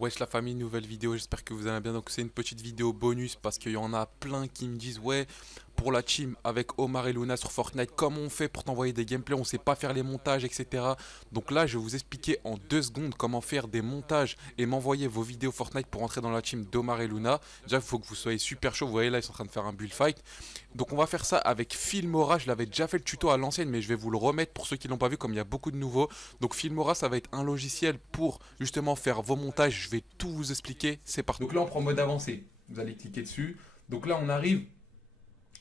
Wesh la famille, nouvelle vidéo, j'espère que vous allez bien. Donc c'est une petite vidéo bonus parce qu'il y en a plein qui me disent ouais, pour la team avec Omar et Luna sur Fortnite, comment on fait pour t'envoyer des gameplays, on sait pas faire les montages, etc. Donc là je vais vous expliquer en 2 secondes comment faire des montages et m'envoyer vos vidéos Fortnite pour entrer dans la team d'Omar et Luna. Déjà il faut que vous soyez super chaud, vous voyez là ils sont en train de faire un bullfight. Donc on va faire ça avec Filmora, je l'avais déjà fait le tuto à l'ancienne mais je vais vous le remettre pour ceux qui l'ont pas vu comme il y a beaucoup de nouveaux. Donc Filmora ça va être un logiciel pour justement faire vos montages, je vais tout vous expliquer, c'est parti. Donc là on prend mode avancé, vous allez cliquer dessus. Donc là on arrive,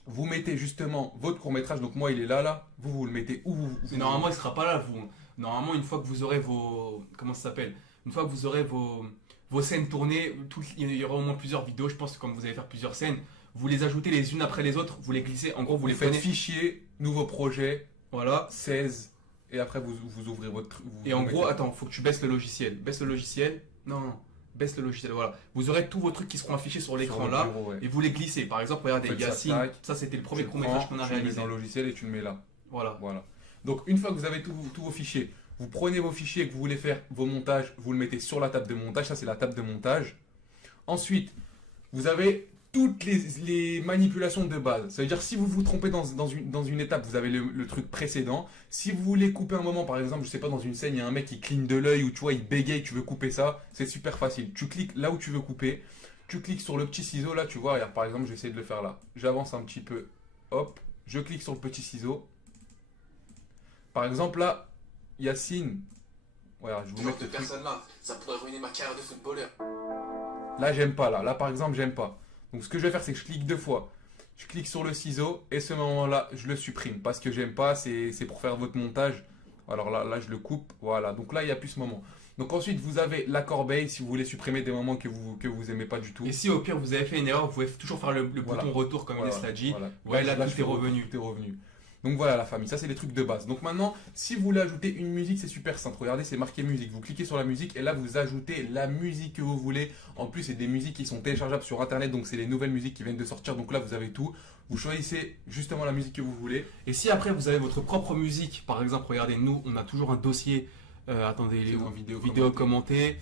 vous mettez justement votre court métrage, donc moi il est là, vous le mettez où Mais normalement, il sera pas là, vous. Normalement, une fois que vous aurez vos. Comment ça s'appelle? Une fois que vous aurez vos scènes tournées, il y aura au moins plusieurs vidéos. Je pense que comme vous allez faire plusieurs scènes, vous les ajoutez les unes après les autres, vous les glissez. En gros, vous vous les faites prenez. fichier, nouveau projet, Voilà. 16, et après vous ouvrez votre... Et en gros, attends, faut que tu baisses le logiciel. Baisse le logiciel. Non, non. Baisse le logiciel. Voilà. Vous aurez tous vos trucs qui seront affichés sur l'écran là. Ouais. Et vous les glissez. Par exemple, regardez, Faites ça, Yacine. tac. Ça, c'était le premier Tu court-métrage qu'on a tu le mets réalisé. dans le logiciel et tu le mets là. Voilà. Voilà. Donc une fois que vous avez tous vos fichiers, vous prenez vos fichiers et que vous voulez faire vos montages, vous le mettez sur la table de montage, ça c'est la table de montage. Ensuite, vous avez toutes les manipulations de base. Ça veut dire si vous vous trompez dans une étape, vous avez le truc précédent. Si vous voulez couper un moment, par exemple, je sais pas, dans une scène, il y a un mec qui cligne de l'œil ou tu vois, il bégaye, tu veux couper ça, c'est super facile. Tu cliques là où tu veux couper, tu cliques sur le petit ciseau là, tu vois, regarde, par exemple, j'essaie de le faire là. J'avance un petit peu, hop, je clique sur le petit ciseau. Par exemple là, Yacine, voilà, je vous mets Ce genre de le truc. personne-là, ça pourrait ruiner ma carrière de footballeur. Là, j'aime pas. Là, par exemple, j'aime pas. Donc, ce que je vais faire, c'est que je clique 2 fois. Je clique sur le ciseau et ce moment-là, je le supprime parce que j'aime pas. C'est pour faire votre montage. Alors là, je le coupe. Voilà. Donc là, il n'y a plus ce moment. Donc ensuite, vous avez la corbeille si vous voulez supprimer des moments que vous aimez pas du tout. Et si au pire vous avez fait une erreur, vous pouvez toujours faire le Voilà. bouton retour comme Voilà, Inès l'a dit. voilà. Ouais, là, je tout fais est revenu. Tout est revenu. Donc voilà la famille, ça c'est les trucs de base. Donc maintenant, si vous voulez ajouter une musique, c'est super simple. Regardez, c'est marqué musique. Vous cliquez sur la musique et là vous ajoutez la musique que vous voulez. En plus, c'est des musiques qui sont téléchargeables sur internet, donc c'est les nouvelles musiques qui viennent de sortir. Donc là, vous avez tout. Vous choisissez justement la musique que vous voulez. Et si après vous avez votre propre musique, par exemple, regardez, nous on a toujours un dossier. Attendez, il est où En vidéo Vidéo commentée,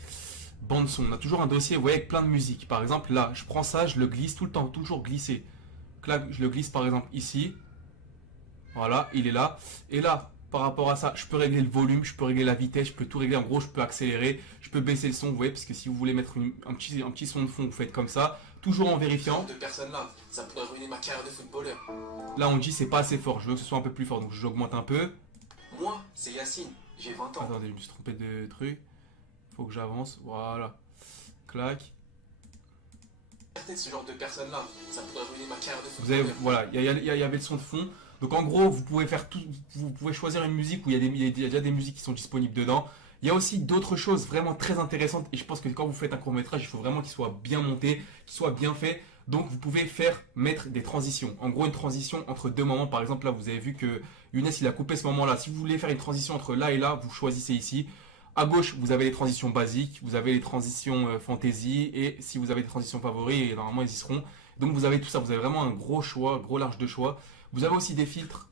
bande son. On a toujours un dossier, vous voyez, avec plein de musique. Par exemple, là, je prends ça, je le glisse tout le temps, toujours glissé. Là, je le glisse par exemple ici. Voilà, il est là. Et là, par rapport à ça, je peux régler le volume, je peux régler la vitesse, je peux tout régler. En gros, je peux accélérer, je peux baisser le son, vous voyez, parce que si vous voulez mettre un petit son de fond, vous faites comme ça, toujours en Ce vérifiant. genre de personne-là, ça pourrait ruiner ma carrière de footballeur. Là, on dit c'est pas assez fort, je veux que ce soit un peu plus fort, donc j'augmente un peu. Moi, c'est Yacine, j'ai 20 ans. Attendez, je me suis trompé de truc. Faut que j'avance, voilà. Clac. Ce genre de personne-là, ça pourrait ruiner ma carrière de Vous avez, footballeur. voilà, il y avait le son de fond. Donc en gros, vous pouvez faire tout, vous pouvez choisir une musique où il y a déjà des musiques qui sont disponibles dedans. Il y a aussi d'autres choses vraiment très intéressantes et je pense que quand vous faites un court métrage, il faut vraiment qu'il soit bien monté, qu'il soit bien fait. Donc vous pouvez mettre des transitions. En gros, une transition entre deux moments. Par exemple, là, vous avez vu que Younes, il a coupé ce moment-là. Si vous voulez faire une transition entre là et là, vous choisissez ici. À gauche, vous avez les transitions basiques, vous avez les transitions fantasy et si vous avez des transitions favoris, et normalement ils y seront. Donc vous avez tout ça, vous avez vraiment un gros choix, gros large de choix. Vous avez aussi des filtres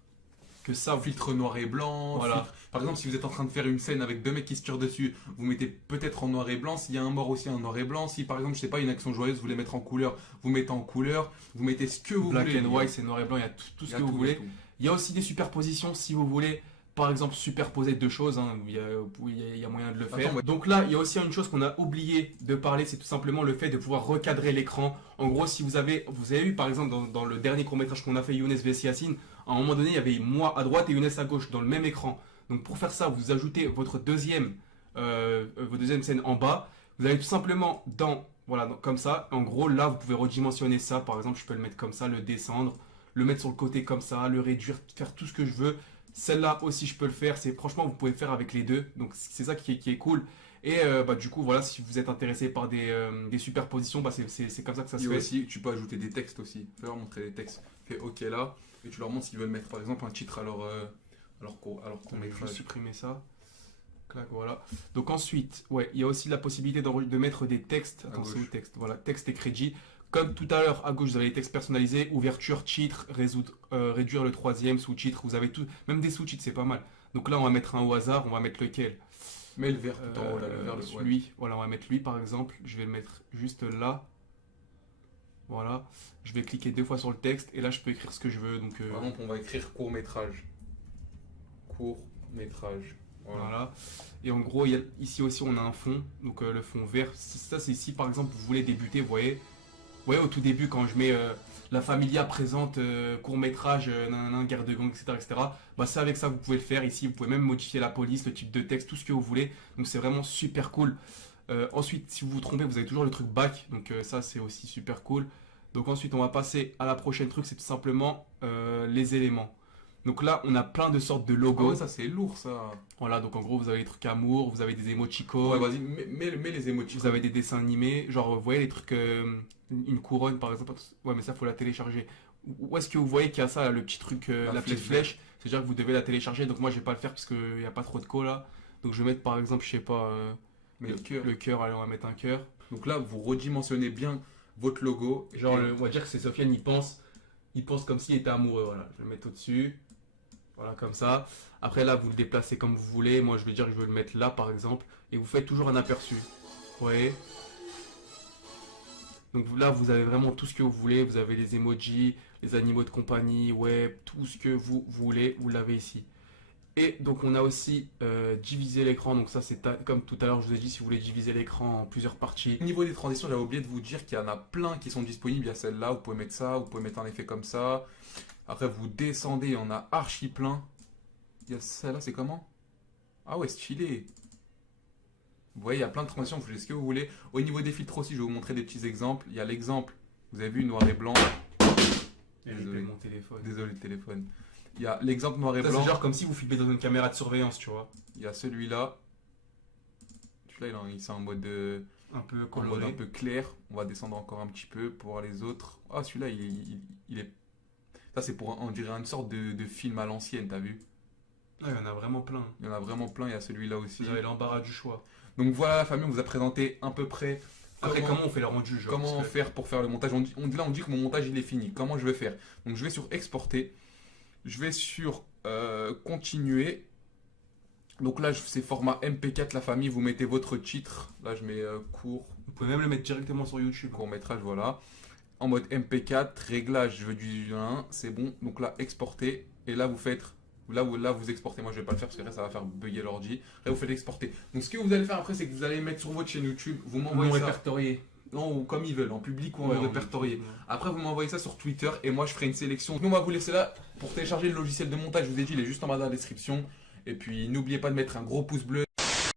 que ça, Filtre noir et blanc. Voilà. Filtre... Par exemple, si vous êtes en train de faire une scène avec 2 mecs qui se tirent dessus, vous mettez peut-être en noir et blanc. S'il y a un mort aussi en noir et blanc. Si par exemple, je sais pas, une action joyeuse, vous voulez mettre en couleur, vous mettez en couleur. Vous mettez ce que vous black voulez. and white, c'est noir et blanc, il y a tout Il y ce a que vous tout, voulez. tout. Il y a aussi des superpositions si vous voulez. Par exemple, superposer deux choses, hein, il y a moyen de le faire. Attends, ouais. Donc là, il y a aussi une chose qu'on a oublié de parler, c'est tout simplement le fait de pouvoir recadrer l'écran. En gros, si vous avez vu par exemple dans le dernier court-métrage qu'on a fait, Younes vs Yacine, à un moment donné, il y avait moi à droite et Younes à gauche dans le même écran. Donc pour faire ça, vous ajoutez vos deuxième scène en bas. Vous allez tout simplement comme ça. En gros, là, vous pouvez redimensionner ça. Par exemple, je peux le mettre comme ça, le descendre, le mettre sur le côté comme ça, le réduire, faire tout ce que je veux. Celle-là aussi, je peux le faire. Franchement, vous pouvez le faire avec les deux. Donc, c'est ça qui est cool. Et du coup, voilà, si vous êtes intéressé par des superpositions, c'est comme ça que ça se Et fait. aussi, tu peux ajouter des textes aussi. Fais leur montrer des textes. Fais OK là. Et tu leur montres s'ils veulent mettre par exemple un titre à leur court Je vais métrage. supprimer ça. Clac, voilà. Donc ensuite, ouais, il y a aussi la possibilité de mettre des textes. Attends, c'est où le texte? Voilà, texte et crédit. Comme tout à l'heure, à gauche, vous avez les textes personnalisés, ouverture, titre, réduire le troisième, sous-titre. Vous avez tout, même des sous-titres, c'est pas mal. Donc là, on va mettre un au hasard, on va mettre lequel? Mets le vert tout en haut là, le vert, ouais. Lui, voilà, on va mettre lui par exemple. Je vais le mettre juste là. Voilà. Je vais cliquer 2 fois sur le texte et là je peux écrire ce que je veux. Donc, Par exemple, on va écrire court-métrage. Court-métrage. voilà. Et en gros, ici aussi on a un fond. Donc le fond vert. Ça c'est ici par exemple vous voulez débuter, vous voyez. Vous voyez au tout début quand je mets la familia présente court-métrage, guerre de gang, etc. Bah c'est avec ça que vous pouvez le faire ici. Vous pouvez même modifier la police, le type de texte, tout ce que vous voulez. Donc c'est vraiment super cool. Ensuite, si vous vous trompez, vous avez toujours le truc back. Donc ça c'est aussi super cool. Donc ensuite on va passer à la prochaine truc, c'est tout simplement les éléments. Donc là on a plein de sortes de Ah logos. ouais, ça c'est lourd ça. Voilà, donc en gros vous avez les trucs amour, vous avez des emoticons. Ouais, vas-y, mets les émoticons. Vous avez des dessins animés, genre vous voyez les trucs, une couronne par exemple, ouais mais ça faut la télécharger. Où est-ce que vous voyez qu'il y a ça, là, le petit truc, la petite flèche, c'est déjà que vous devez la télécharger, donc moi je vais pas le faire parce qu'il n'y a pas trop de co là. Donc je vais mettre par exemple, je sais pas, Mais le cœur. le cœur, allez on va mettre un cœur. Donc là, vous redimensionnez bien votre logo. Genre on va dire que c'est Sofiane, il pense comme s'il était amoureux, voilà. Je vais le mettre au-dessus, voilà comme ça. Après là vous le déplacez comme vous voulez, moi je vais dire que je veux le mettre là par exemple, et vous faites toujours un aperçu, vous voyez. Donc là, vous avez vraiment tout ce que vous voulez. Vous avez les emojis, les animaux de compagnie, web, tout ce que vous voulez, vous l'avez ici. Et donc on a aussi divisé l'écran. Donc ça, c'est comme tout à l'heure, je vous ai dit, si vous voulez diviser l'écran en plusieurs parties. Au niveau des transitions, j'avais oublié de vous dire qu'il y en a plein qui sont disponibles. Il y a celle-là, vous pouvez mettre ça, vous pouvez mettre un effet comme ça. Après, vous descendez, il y en a archi plein. Il y a celle-là, c'est comment? Ah ouais, stylé. Vous voyez, il y a plein de transitions, vous faites ce que vous voulez. Au niveau des filtres aussi, je vais vous montrer des petits exemples. Il y a l'exemple, vous avez vu, noir et blanc. Désolé. Mon téléphone. Désolé le téléphone. Il y a l'exemple noir et Ça, blanc. c'est genre comme si vous filmez dans une caméra de surveillance, tu vois. Il y a celui-là. Celui-là, c'est en mode, Un peu en mode coloré. un peu clair. On va descendre encore un petit peu pour voir les autres. Ah, celui-là, il est... Ça, c'est pour, on dirait une sorte de film à l'ancienne, t'as vu? Ah, il y en a vraiment plein. Il y en a vraiment plein, il y a celui-là aussi. Vous avez l'embarras du choix. Donc voilà, la famille, on vous a présenté à peu près Après, comment on fait le rendu, genre, comment parce que- faire pour faire le montage. Là, on dit que mon montage, il est fini. Comment je vais faire? Donc je vais sur exporter. Je vais sur continuer. Donc là, c'est format MP4, la famille. Vous mettez votre titre. Là, je mets court. Vous pouvez même le mettre directement sur YouTube. Court métrage, voilà. En mode MP4, réglage, je veux du 1, c'est bon. Donc là, exporter. Et là, vous faites. Là, vous exportez. Moi, je vais pas le faire parce que là, ça va faire bugger l'ordi. Là, vous faites exporter. Donc, ce que vous allez faire après, c'est que vous allez mettre sur votre chaîne YouTube. Vous m'envoyez Non ça. répertorié. Non, ou comme ils veulent, en public ou en Ouais, répertorié. Après, vous m'envoyez ça sur Twitter et moi, je ferai une sélection. Nous, on va vous laisser là pour télécharger le logiciel de montage. Je vous ai dit, il est juste en bas dans la description. Et puis, n'oubliez pas de mettre un gros pouce bleu.